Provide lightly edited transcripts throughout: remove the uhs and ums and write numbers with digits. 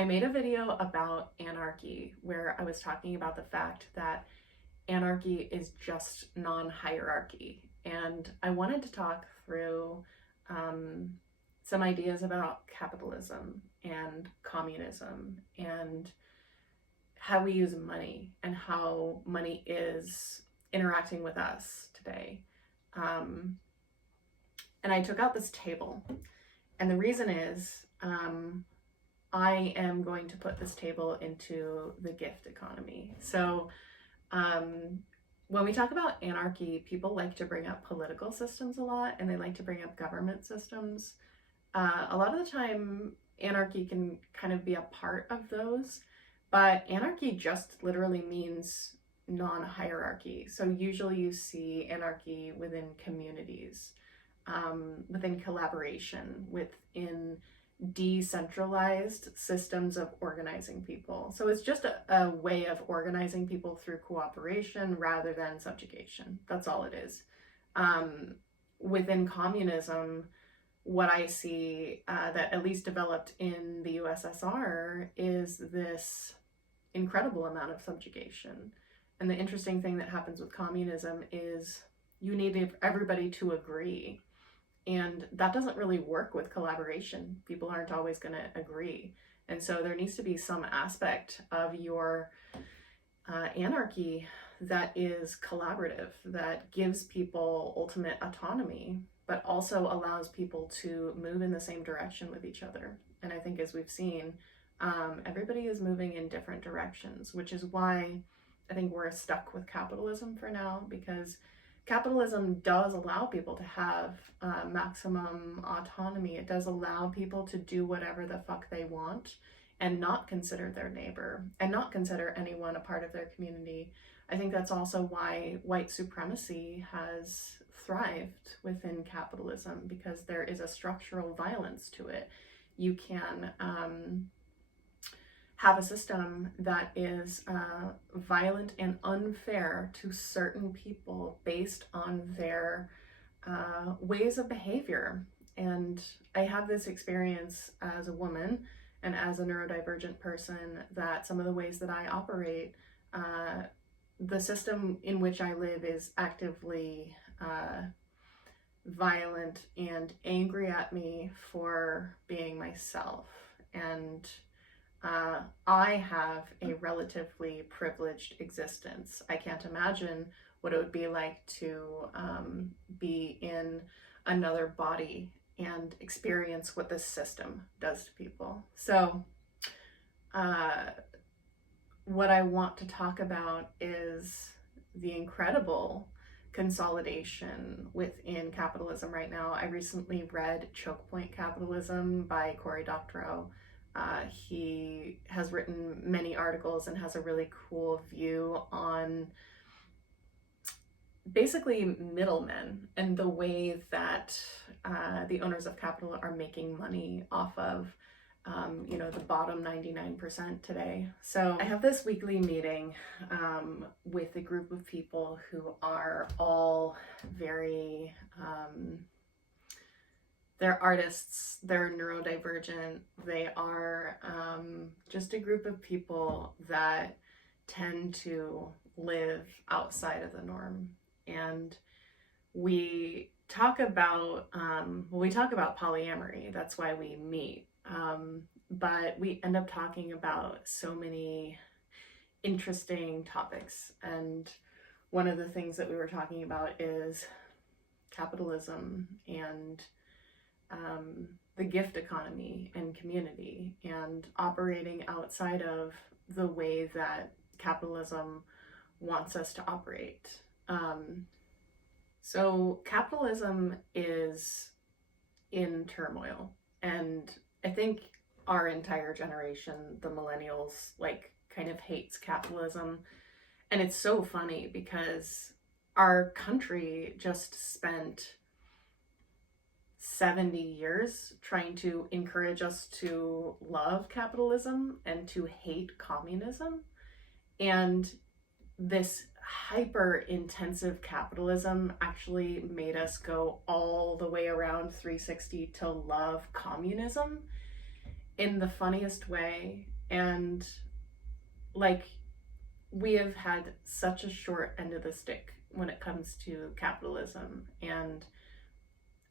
I made a video about anarchy where I was talking about the fact that anarchy is just non-hierarchy. And I wanted to talk through um, some ideas about capitalism and communism and how we use money and how money is interacting with us today. Um, and I took out this table. And the reason is I am going to put this table into the gift economy. So when we talk about anarchy, people like to bring up political systems a lot, and they like to bring up government systems. A lot of the time, anarchy can kind of be a part of those, but anarchy just literally means non-hierarchy. So usually you see anarchy within communities, within collaboration, within decentralized systems of organizing people. So it's just a way of organizing people through cooperation rather than subjugation. That's all it is. Within communism, what I see that at least developed in the USSR is this incredible amount of subjugation. And the interesting thing that happens with communism is you need everybody to agree. And that doesn't really work with collaboration. People aren't always going to agree. And so there needs to be some aspect of your anarchy that is collaborative, that gives people ultimate autonomy, but also allows people to move in the same direction with each other. And I think, as we've seen, everybody is moving in different directions, which is why I think we're stuck with capitalism for now, because capitalism does allow people to have maximum autonomy. It does allow people to do whatever the fuck they want and not consider their neighbor and not consider anyone a part of their community. I think that's also why white supremacy has thrived within capitalism, because there is a structural violence to it. You can have a system that is violent and unfair to certain people based on their ways of behavior. And I have this experience as a woman and as a neurodivergent person, that some of the ways that I operate, the system in which I live is actively violent and angry at me for being myself. And I have a relatively privileged existence. I can't imagine what it would be like to be in another body and experience what this system does to people. So what I want to talk about is the incredible consolidation within capitalism right now. I recently read Choke Point Capitalism by Cory Doctorow. He has written many articles and has a really cool view on basically middlemen and the way that the owners of capital are making money off of the bottom 99% today. So I have this weekly meeting with a group of people who are all very they're artists, they're neurodivergent, they are just a group of people that tend to live outside of the norm. And we talk about polyamory. That's why we meet. But we end up talking about so many interesting topics. And one of the things that we were talking about is capitalism and the gift economy and community, and operating outside of the way that capitalism wants us to operate. So capitalism is in turmoil, and I think our entire generation, the millennials, kind of hates capitalism. And it's so funny because our country just spent 70 years trying to encourage us to love capitalism and to hate communism. And this hyper intensive capitalism actually made us go all the way around 360 to love communism. in the funniest way. And like, we have had such a short end of the stick when it comes to capitalism. And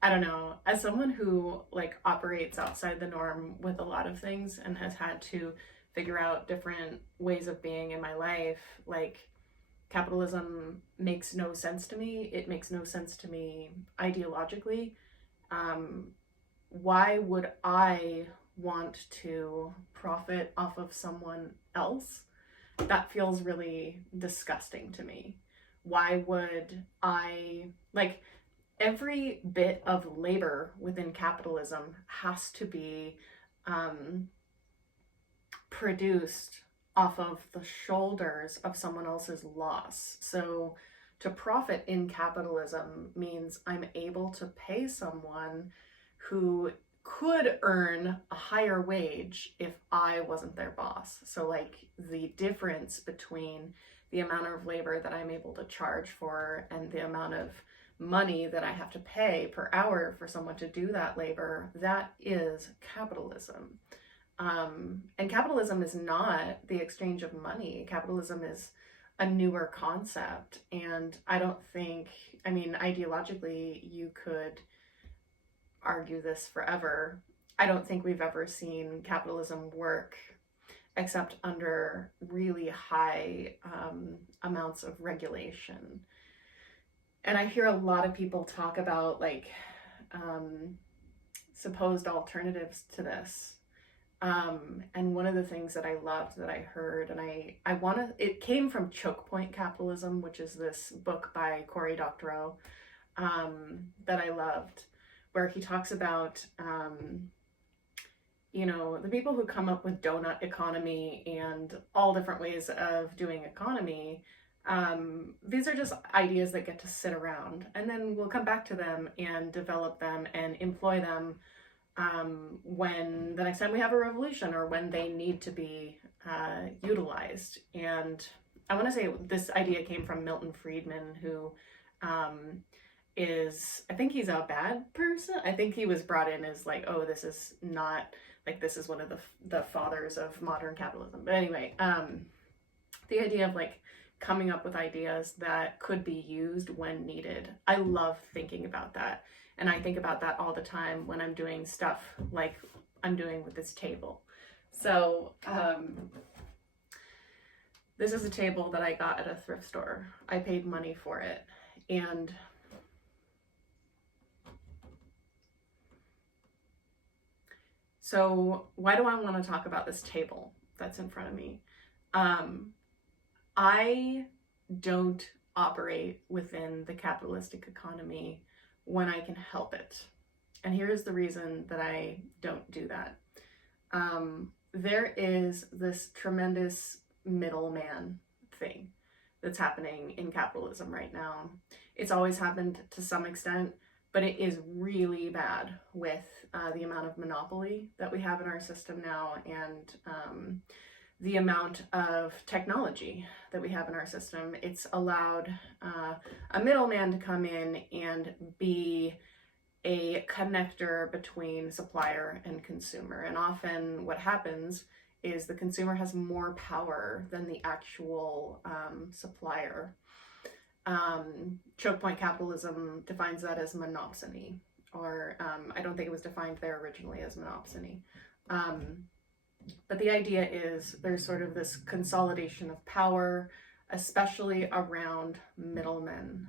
I don't know, as someone who like operates outside the norm with a lot of things and has had to figure out different ways of being in my life, like, capitalism makes no sense to me. It makes no sense to me ideologically. Um, why would I want to profit off of someone else? That feels really disgusting to me. Why would I, like, every bit of labor within capitalism has to be um, produced off of the shoulders of someone else's loss. So to profit in capitalism means I'm able to pay someone who could earn a higher wage if I wasn't their boss. So like, the difference between the amount of labor that I'm able to charge for and the amount of money that I have to pay per hour for someone to do that labor, that is capitalism. And capitalism is not the exchange of money. Capitalism is a newer concept. And I don't think, I mean, ideologically, you could argue this forever. I don't think we've ever seen capitalism work except under really high amounts of regulation. And I hear a lot of people talk about like supposed alternatives to this. And one of the things that I loved that I heard, and I want to, it came from Choke Point Capitalism, which is this book by Cory Doctorow that I loved, where he talks about, you know, the people who come up with donut economy and all different ways of doing economy. These are just ideas that get to sit around, and then we'll come back to them and develop them and employ them when the next time we have a revolution or when they need to be utilized. And I want to say this idea came from Milton Friedman, who is, I think he's a bad person. I think he was brought in as like, oh, this is not, like, this is one of the fathers of modern capitalism. But anyway, the idea of like coming up with ideas that could be used when needed. I love thinking about that. And I think about that all the time when I'm doing stuff like I'm doing with this table. So this is a table that I got at a thrift store. I paid money for it. And so why do I want to talk about this table that's in front of me? I don't operate within the capitalistic economy when I can help it. And here's the reason that I don't do that. There is this tremendous middleman thing that's happening in capitalism right now. It's always happened to some extent, but it is really bad with the amount of monopoly that we have in our system now, and the amount of technology that we have in our system. It's allowed a middleman to come in and be a connector between supplier and consumer. And often what happens is the consumer has more power than the actual supplier. Choke Point Capitalism defines that as monopsony, or I don't think it was defined there originally as monopsony. But the idea is there's sort of this consolidation of power, especially around middlemen.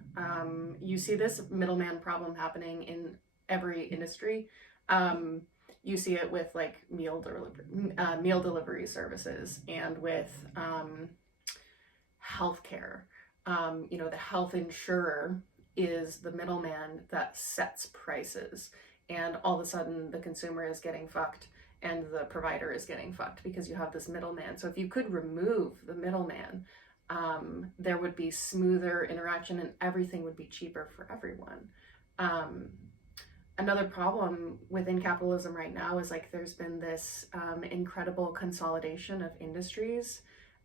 You see this middleman problem happening in every industry. You see it with like meal delivery services, and with healthcare. You know, the health insurer is the middleman that sets prices, and all of a sudden the consumer is getting fucked and the provider is getting fucked because you have this middleman. So if you could remove the middleman, there would be smoother interaction and everything would be cheaper for everyone. Another problem within capitalism right now is like there's been this incredible consolidation of industries.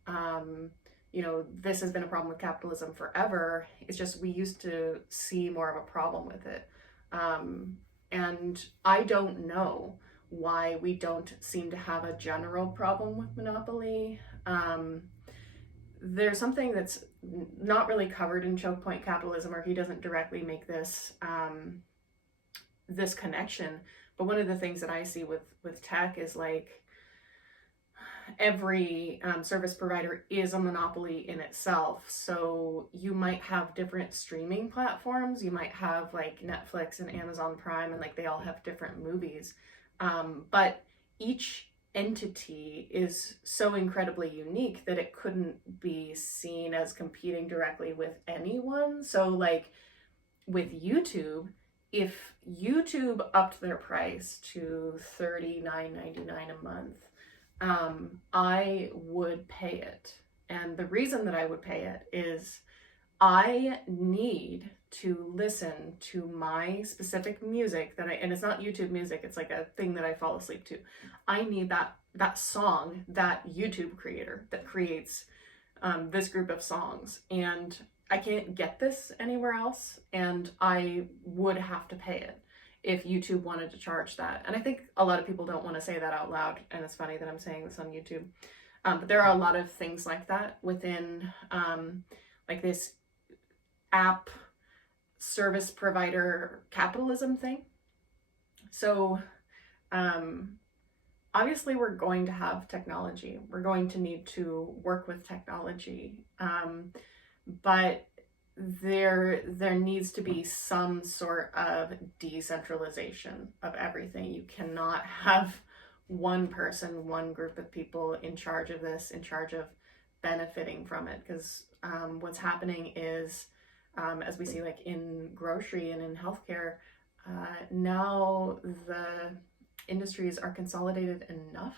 You know, this has been a problem with capitalism forever. It's just we used to see more of a problem with it. And I don't know why we don't seem to have a general problem with monopoly. There's something that's not really covered in Choke Point Capitalism, or he doesn't directly make this this connection. But one of the things that I see with tech is like every service provider is a monopoly in itself. So you might have different streaming platforms. You might have like Netflix and Amazon Prime, and like they all have different movies. But each entity is so incredibly unique that it couldn't be seen as competing directly with anyone. So like with YouTube, if YouTube upped their price to $39.99 a month, I would pay it. And the reason that I would pay it is I need to listen to my specific music that and it's not YouTube music, it's like a thing that I fall asleep to. I need that song, that YouTube creator that creates this group of songs, and I can't get this anywhere else, and I would have to pay it if YouTube wanted to charge that. And I think a lot of people don't want to say that out loud, and it's funny that I'm saying this on YouTube. But there are a lot of things like that within like this app service provider capitalism thing. So obviously we're going to have technology. We're going to need to work with technology. But there needs to be some sort of decentralization of everything. You cannot have one person, one group of people in charge of this, in charge of benefiting from it. Because what's happening is, as we see like in grocery and in healthcare, now the industries are consolidated enough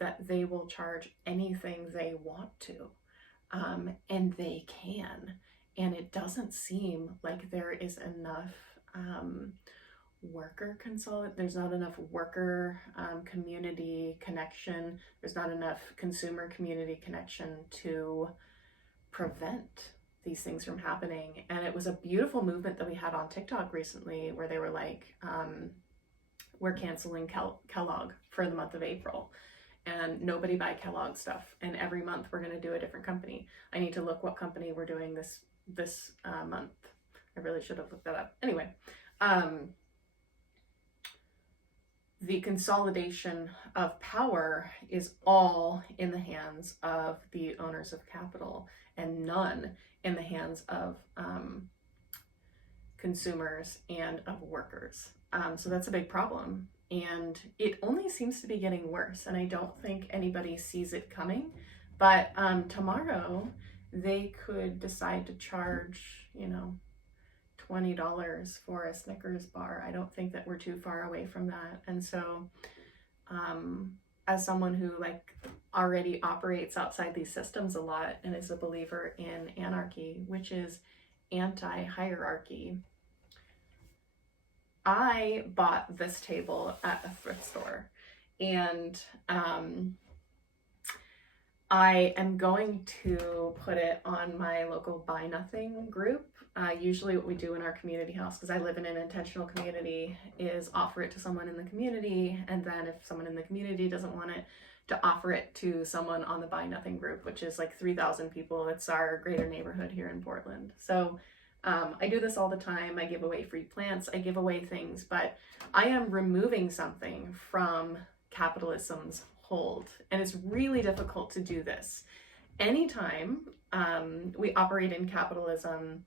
that they will charge anything they want to. And they can. And it doesn't seem like there is enough there's not enough worker community connection. There's not enough consumer community connection to prevent these things from happening. And it was a beautiful movement that we had on TikTok recently where they were like, we're canceling Kellogg for the month of April. And nobody buy Kellogg stuff. And every month we're going to do a different company. I need to look what company we're doing this month. I really should have looked that up. Anyway, the consolidation of power is all in the hands of the owners of capital and none in the hands of consumers and of workers. So that's a big problem. And it only seems to be getting worse. And I don't think anybody sees it coming. But tomorrow they could decide to charge, $20 for a Snickers bar. I don't think that we're too far away from that. And so as someone who like already operates outside these systems a lot and is a believer in anarchy, which is anti-hierarchy, I bought this table at a thrift store, and I am going to put it on my local Buy Nothing group. Usually what we do in our community house, because I live in an intentional community, is offer it to someone in the community, and then if someone in the community doesn't want it, to offer it to someone on the Buy Nothing group, which is like 3,000 people. It's our greater neighborhood here in Portland. So I do this all the time. I give away free plants, I give away things, but I am removing something from capitalism's hold. And it's really difficult to do this. Anytime we operate in capitalism,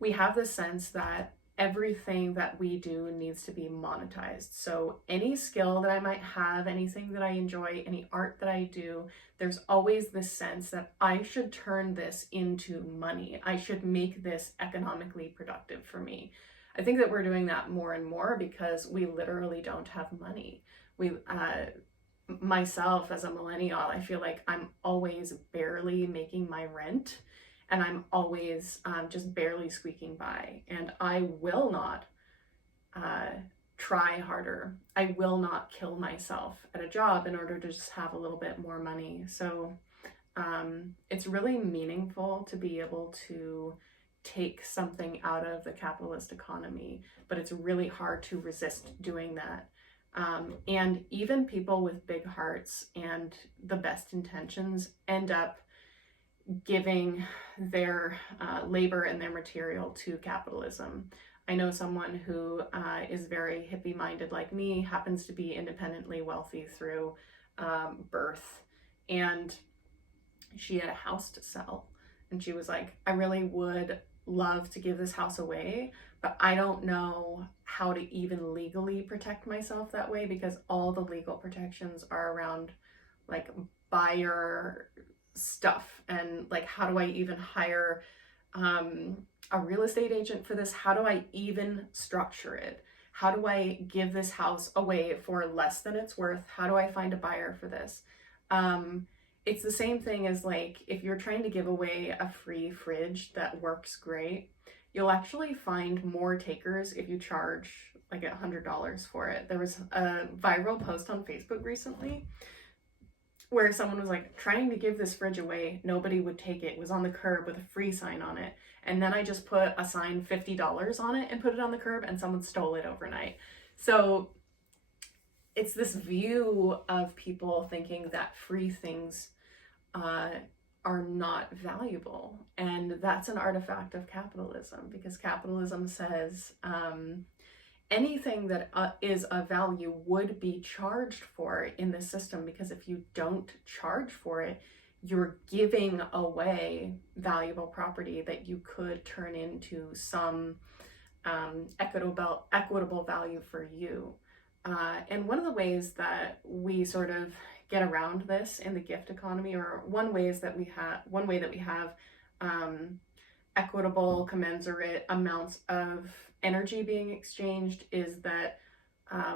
we have the sense that everything that we do needs to be monetized. So any skill that I might have, anything that I enjoy, any art that I do, there's always this sense that I should turn this into money. I should make this economically productive for me. I think that we're doing that more and more because we literally don't have money. Myself as a millennial, I feel like I'm always barely making my rent, and I'm always just barely squeaking by. And I will not try harder. I will not kill myself at a job in order to just have a little bit more money. So it's really meaningful to be able to take something out of the capitalist economy, but it's really hard to resist doing that. And even people with big hearts and the best intentions end up giving their labor and their material to capitalism. I know someone who is very hippie minded like me, happens to be independently wealthy through birth, and she had a house to sell. And she was like, I really would love to give this house away, but I don't know how to even legally protect myself that way, because all the legal protections are around like buyer stuff, and like how do I even hire a real estate agent for this? How do I even structure it? How do I give this house away for less than it's worth? How do I find a buyer for this? It's the same thing as like if you're trying to give away a free fridge that works great, you'll actually find more takers if you charge like $100 for it. There was a viral post on Facebook recently where someone was like trying to give this fridge away. Nobody would take it. It was on the curb with a free sign on it. And then I just put a sign $50 on it and put it on the curb, and someone stole it overnight. So it's this view of people thinking that free things are not valuable. And that's an artifact of capitalism, because capitalism says anything that is of value would be charged for in the system, because if you don't charge for it, you're giving away valuable property that you could turn into some equitable value for you. And one of the ways that we sort of get around this in the gift economy, or one way that we have equitable, commensurate amounts of energy being exchanged, is that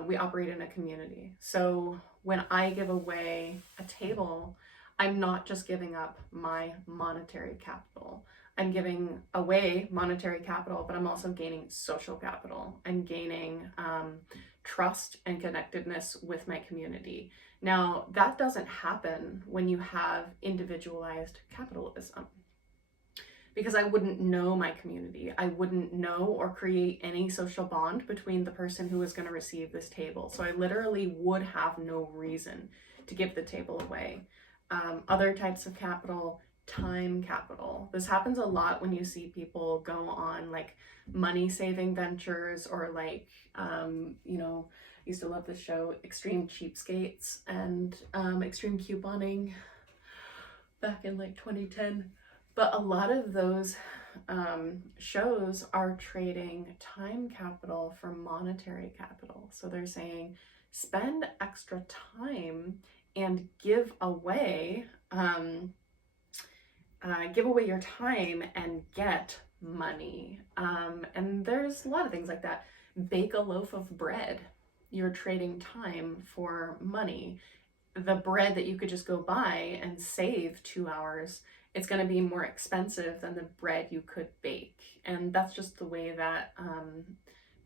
we operate in a community. So when I give away a table, I'm not just giving up my monetary capital. I'm giving away monetary capital, but I'm also gaining social capital. I'm gaining trust and connectedness with my community. Now, that doesn't happen when you have individualized capitalism, because I wouldn't know my community. I wouldn't know or create any social bond between the person who is going to receive this table. So I literally would have no reason to give the table away. Other types of capital, time capital. This happens a lot when you see people go on like money saving ventures, or like, you know, I used to love this show, Extreme Cheapskates and Extreme Couponing back in like 2010. But a lot of those shows are trading time capital for monetary capital. So they're saying, spend extra time and give away your time and get money. And there's a lot of things like that. Bake a loaf of bread. You're trading time for money. The bread that you could just go buy and save 2 hours, it's going to be more expensive than the bread you could bake. And that's just the way that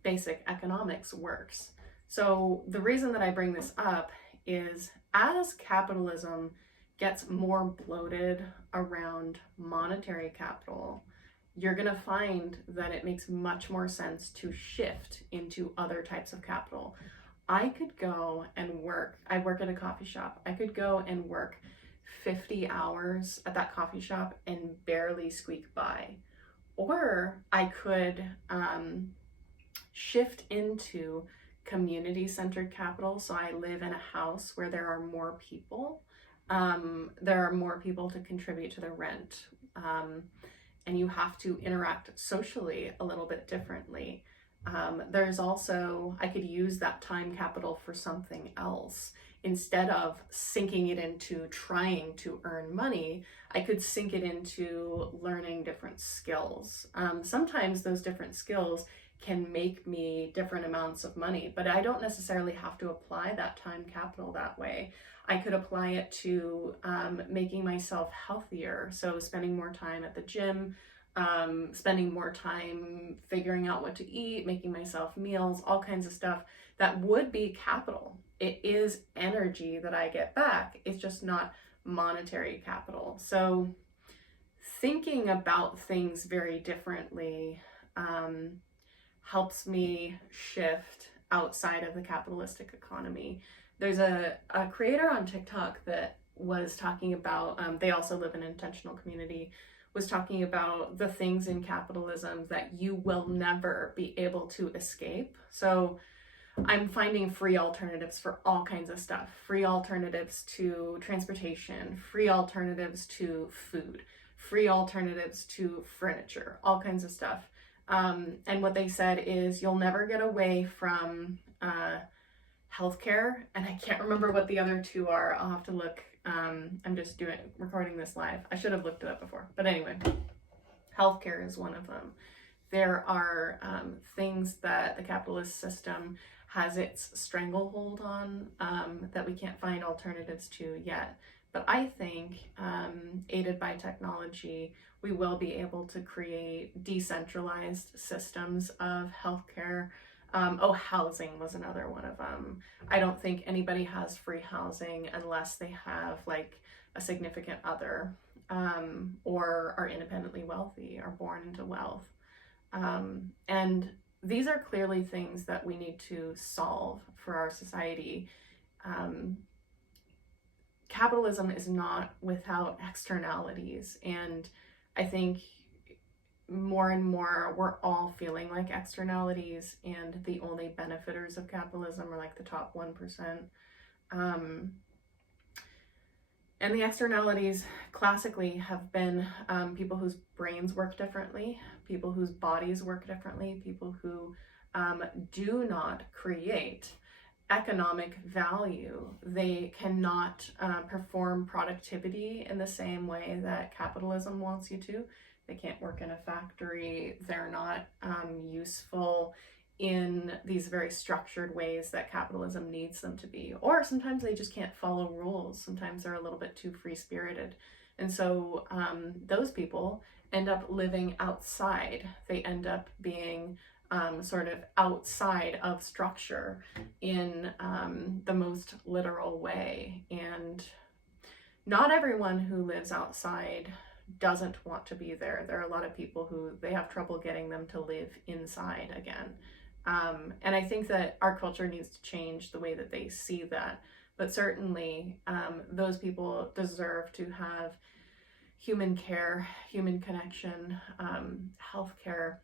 basic economics works. So the reason that I bring this up is, as capitalism gets more bloated around monetary capital, you're going to find that it makes much more sense to shift into other types of capital. I could go and work. I work at a coffee shop. I could go and work 50 hours at that coffee shop and barely squeak by. Or I could shift into community-centered capital. So I live in a house where there are more people. There are more people to contribute to the rent. And you have to interact socially a little bit differently. There's also, I could use that time capital for something else. Instead of sinking it into trying to earn money, I could sink it into learning different skills. Sometimes those different skills can make me different amounts of money, but I don't necessarily have to apply that time capital that way. I could apply it to making myself healthier. So spending more time at the gym, spending more time figuring out what to eat, making myself meals, all kinds of stuff that would be capital. It is energy that I get back. It's just not monetary capital. So thinking about things very differently helps me shift outside of the capitalistic economy. There's a creator on TikTok that was talking about, they also live in an intentional community, was talking about the things in capitalism that you will never be able to escape. So I'm finding free alternatives for all kinds of stuff. Free alternatives to transportation, free alternatives to food, free alternatives to furniture, all kinds of stuff. And what they said is you'll never get away from healthcare. And I can't remember what the other two are. I'll have to look. I'm just recording this live. I should have looked it up before. But anyway, healthcare is one of them. There are things that the capitalist system has its stranglehold on that we can't find alternatives to yet. But I think, aided by technology, we will be able to create decentralized systems of healthcare. Housing was another one of them. I don't think anybody has free housing unless they have like a significant other, or are independently wealthy, or born into wealth. And these are clearly things that we need to solve for our society. Capitalism is not without externalities, and I think more and more we're all feeling like externalities, and the only benefiters of capitalism are like the top 1%. And the externalities classically have been people whose brains work differently, people whose bodies work differently, people who do not create economic value. They cannot perform productivity in the same way that capitalism wants you to. They can't work in a factory. They're not useful in these very structured ways that capitalism needs them to be. Or sometimes they just can't follow rules. Sometimes they're a little bit too free-spirited. And so those people end up living outside. They end up being sort of outside of structure in the most literal way. And not everyone who lives outside doesn't want to be there. There are a lot of people who they have trouble getting them to live inside again. And I think that our culture needs to change the way that they see that. But certainly those people deserve to have human care, human connection, healthcare,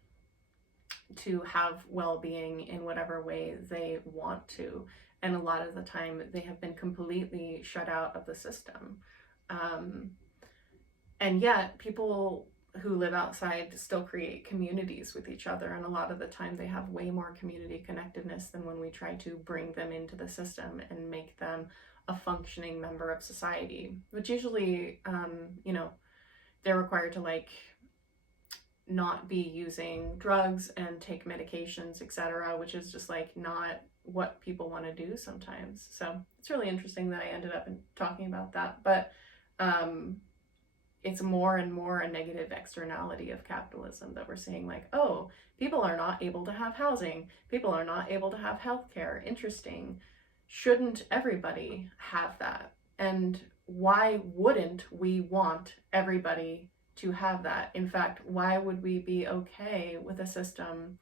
to have well-being in whatever way they want to. And a lot of the time they have been completely shut out of the system. And yet people who live outside still create communities with each other, and a lot of the time they have way more community connectedness than when we try to bring them into the system and make them a functioning member of society, which usually they're required to like not be using drugs and take medications, etc., which is just like not what people want to do sometimes. So it's really interesting that I ended up talking about that. But it's more and more a negative externality of capitalism that we're seeing, like, oh, people are not able to have housing, people are not able to have healthcare. Interesting. Shouldn't everybody have that? And why wouldn't we want everybody to have that? In fact, why would we be okay with a system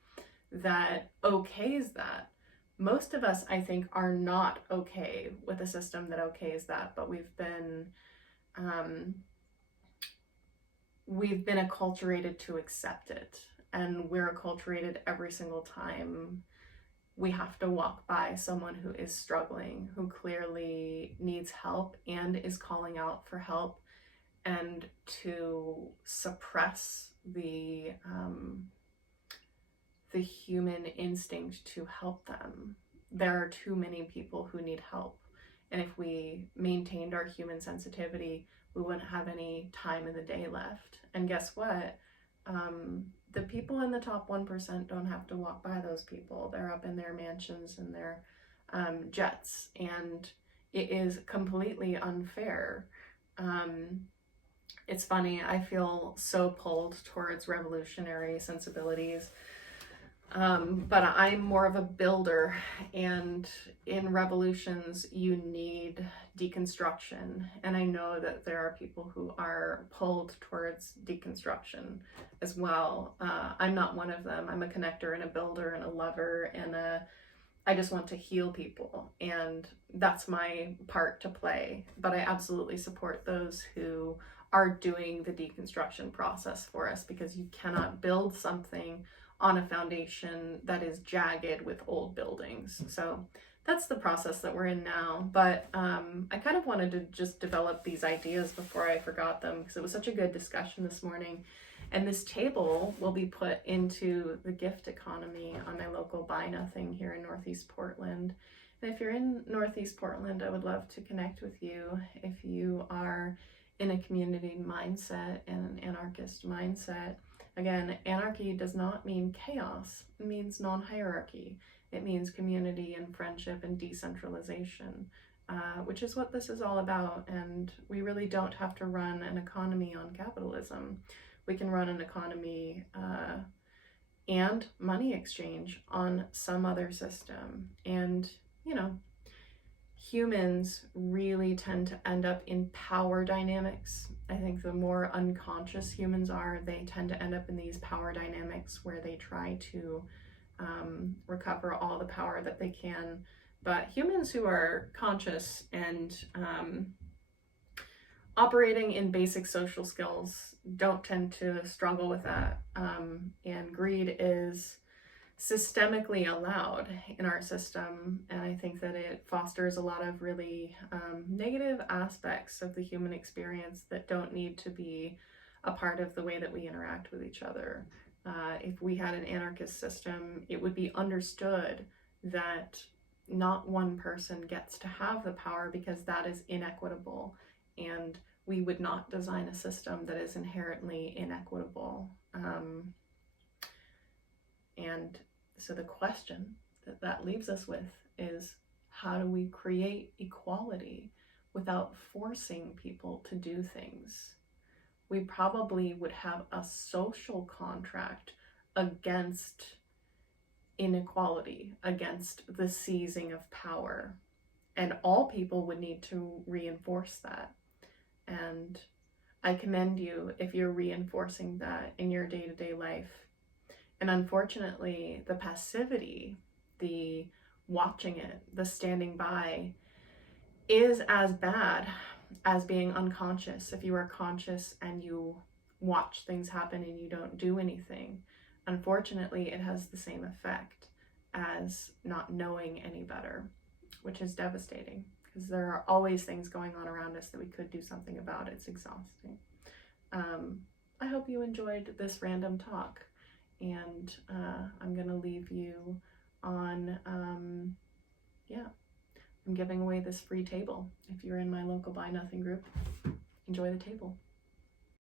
that okays that? Most of us, I think, are not okay with a system that okays that, but we've been acculturated to accept it, and we're acculturated every single time we have to walk by someone who is struggling, who clearly needs help and is calling out for help, and to suppress the human instinct to help them. There are too many people who need help, and if we maintained our human sensitivity, we wouldn't have any time in the day left. And guess what? The people in the top 1% don't have to walk by those people. They're up in their mansions and their jets, and it is completely unfair. It's funny, I feel so pulled towards revolutionary sensibilities, but I'm more of a builder, and in revolutions you need deconstruction, and I know that there are people who are pulled towards deconstruction as well. I'm not one of them. I'm a connector and a builder and a lover and I just want to heal people, and that's my part to play. But I absolutely support those who are doing the deconstruction process for us, because you cannot build something on a foundation that is jagged with old buildings. So that's the process that we're in now. But I kind of wanted to just develop these ideas before I forgot them, because it was such a good discussion this morning. And this table will be put into the gift economy on my local Buy Nothing here in Northeast Portland. And if you're in Northeast Portland, I would love to connect with you if you are in a community mindset and an anarchist mindset. Again, anarchy does not mean chaos. It means non-hierarchy. It means community and friendship and decentralization, which is what this is all about. And we really don't have to run an economy on capitalism. We can run an economy and money exchange on some other system. And, you know, humans really tend to end up in power dynamics. I think the more unconscious humans are, they tend to end up in these power dynamics where they try to recover all the power that they can. But humans who are conscious and operating in basic social skills don't tend to struggle with that. And greed is systemically allowed in our system, and I think that it fosters a lot of really negative aspects of the human experience that don't need to be a part of the way that we interact with each other. If we had an anarchist system, it would be understood that not one person gets to have the power, because that is inequitable, and we would not design a system that is inherently inequitable. And so the question that leaves us with is, how do we create equality without forcing people to do things? We probably would have a social contract against inequality, against the seizing of power. And all people would need to reinforce that. And I commend you if you're reinforcing that in your day-to-day life. And unfortunately, the passivity, the watching it, the standing by, is as bad as being unconscious. If you are conscious and you watch things happen and you don't do anything, unfortunately, it has the same effect as not knowing any better, which is devastating, because there are always things going on around us that we could do something about. It's exhausting. I hope you enjoyed this random talk. And I'm going to leave you on, I'm giving away this free table. If you're in my local Buy Nothing group, enjoy the table.